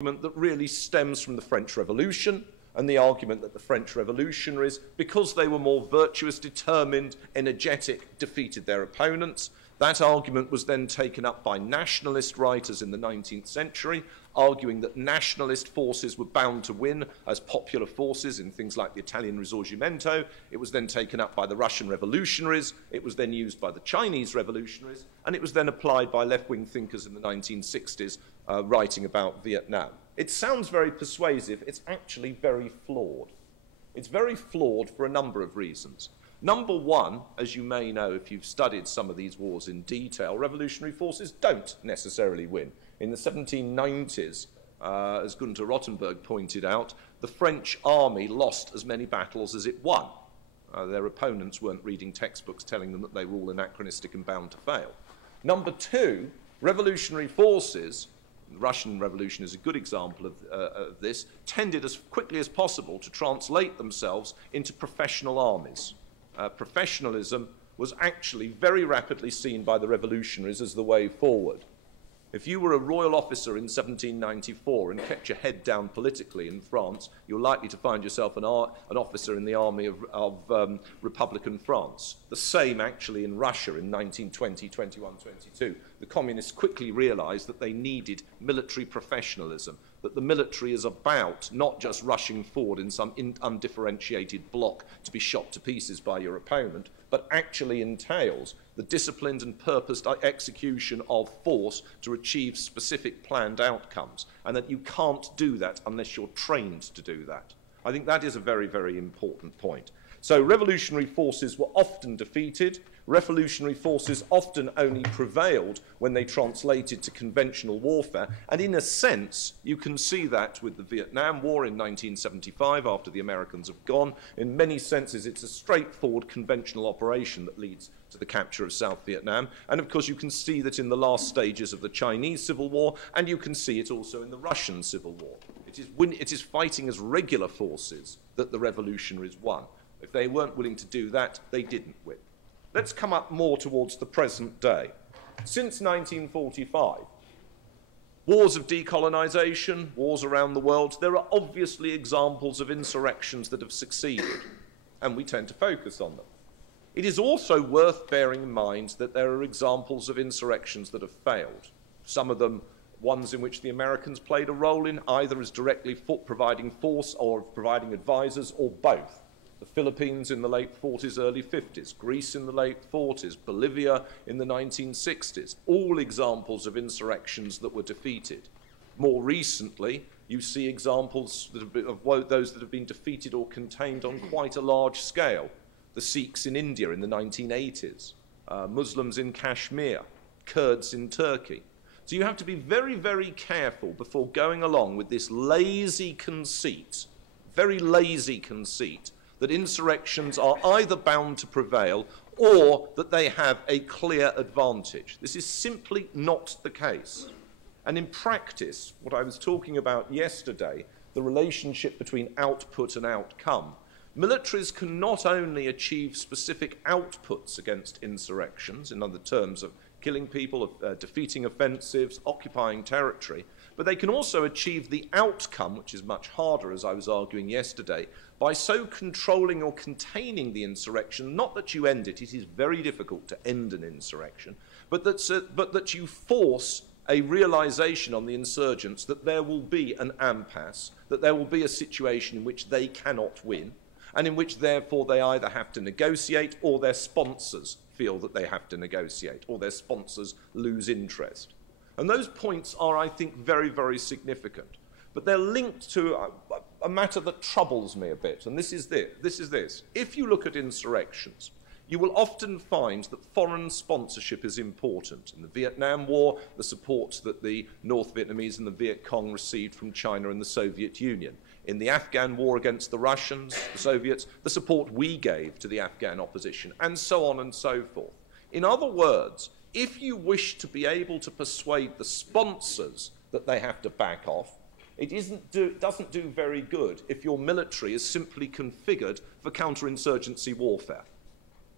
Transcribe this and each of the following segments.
argument that really stems from the French Revolution, and the argument that the French revolutionaries, because they were more virtuous, determined, energetic, defeated their opponents. That argument was then taken up by nationalist writers in the 19th century, arguing that nationalist forces were bound to win as popular forces in things like the Italian Risorgimento. It was then taken up by the Russian revolutionaries. It was then used by the Chinese revolutionaries, and it was then applied by left-wing thinkers in the 1960s, writing about Vietnam. It sounds very persuasive. It's actually very flawed. It's very flawed for a number of reasons. Number one, as you may know if you've studied some of these wars in detail, revolutionary forces don't necessarily win. In the 1790s, as Gunther Rothenberg pointed out, the French army lost as many battles as it won. Their opponents weren't reading textbooks telling them that they were all anachronistic and bound to fail. Number two, revolutionary forces, the Russian Revolution is a good example of this, tended as quickly as possible to translate themselves into professional armies. Professionalism was actually very rapidly seen by the revolutionaries as the way forward. If you were a royal officer in 1794 and kept your head down politically in France, you're likely to find yourself an officer in the army of Republican France. The same actually in Russia in 1920, 21, 22. The communists quickly realized that they needed military professionalism, that the military is about not just rushing forward in some undifferentiated block to be shot to pieces by your opponent, but actually entails the disciplined and purposed execution of force to achieve specific planned outcomes, and that you can't do that unless you're trained to do that. I think that is a very, very important point. So revolutionary forces were often defeated. Revolutionary forces often only prevailed when they translated to conventional warfare. And in a sense, you can see that with the Vietnam War in 1975, after the Americans have gone. In many senses, it's a straightforward conventional operation that leads to the capture of South Vietnam. And of course, you can see that in the last stages of the Chinese Civil War, and you can see it also in the Russian Civil War. It is fighting as regular forces that the revolutionaries won. If they weren't willing to do that, they didn't win. Let's come up more towards the present day. Since 1945, wars of decolonization, wars around the world, there are obviously examples of insurrections that have succeeded, and we tend to focus on them. It is also worth bearing in mind that there are examples of insurrections that have failed. Some of them ones in which the Americans played a role in, either as directly providing force or providing advisors, or both. The Philippines in the late 40s, early 50s, Greece in the late 40s, Bolivia in the 1960s, all examples of insurrections that were defeated. More recently, you see examples of those that have been defeated or contained on quite a large scale. The Sikhs in India in the 1980s, Muslims in Kashmir, Kurds in Turkey. So you have to be very, very careful before going along with this lazy conceit, very lazy conceit, that insurrections are either bound to prevail or that they have a clear advantage. This is simply not the case. And in practice, what I was talking about yesterday, the relationship between output and outcome, militaries can not only achieve specific outputs against insurrections, in other terms of killing people, defeating offensives, occupying territory, but they can also achieve the outcome, which is much harder, as I was arguing yesterday, by so controlling or containing the insurrection, not that you end it, it is very difficult to end an insurrection, but that you force a realization on the insurgents that there will be an impasse, that there will be a situation in which they cannot win, and in which therefore they either have to negotiate or their sponsors feel that they have to negotiate, or their sponsors lose interest. And those points are, I think, very, very significant. But they're linked to a matter that troubles me a bit, and this is this. If you look at insurrections, you will often find that foreign sponsorship is important. In the Vietnam War, the support that the North Vietnamese and the Viet Cong received from China and the Soviet Union. In the Afghan war against the Russians, the Soviets, the support we gave to the Afghan opposition, and so on and so forth. In other words, if you wish to be able to persuade the sponsors that they have to back off, it doesn't do very good if your military is simply configured for counterinsurgency warfare.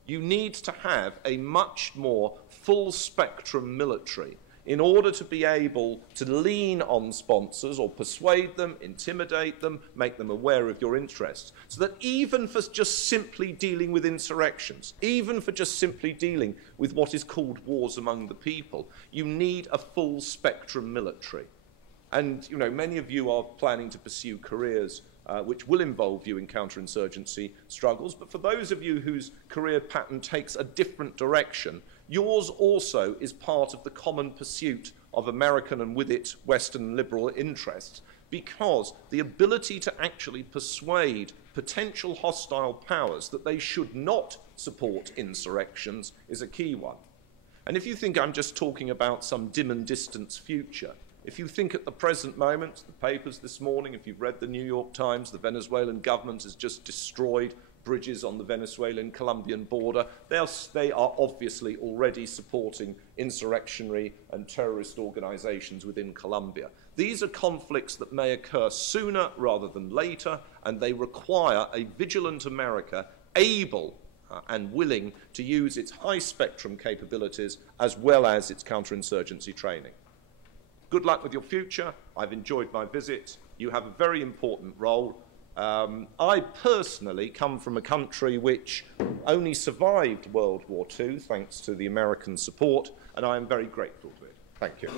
You need to have a much more full-spectrum military in order to be able to lean on sponsors or persuade them, intimidate them, make them aware of your interests. So that even for just simply dealing with insurrections, even for just simply dealing with what is called wars among the people, you need a full spectrum military. And, you know, many of you are planning to pursue careers which will involve you in counterinsurgency struggles, but for those of you whose career pattern takes a different direction, yours also is part of the common pursuit of American and with it Western liberal interests, because the ability to actually persuade potential hostile powers that they should not support insurrections is a key one. And if you think I'm just talking about some dim and distant future, if you think at the present moment, the papers this morning, if you've read the New York Times, the Venezuelan government has just destroyed bridges on the Venezuelan-Colombian border. They are obviously already supporting insurrectionary and terrorist organizations within Colombia. These are conflicts that may occur sooner rather than later, and they require a vigilant America able and willing to use its high-spectrum capabilities as well as its counterinsurgency training. Good luck with your future. I've enjoyed my visit. You have a very important role. I personally come from a country which only survived World War II thanks to the American support, and I am very grateful to it. Thank you.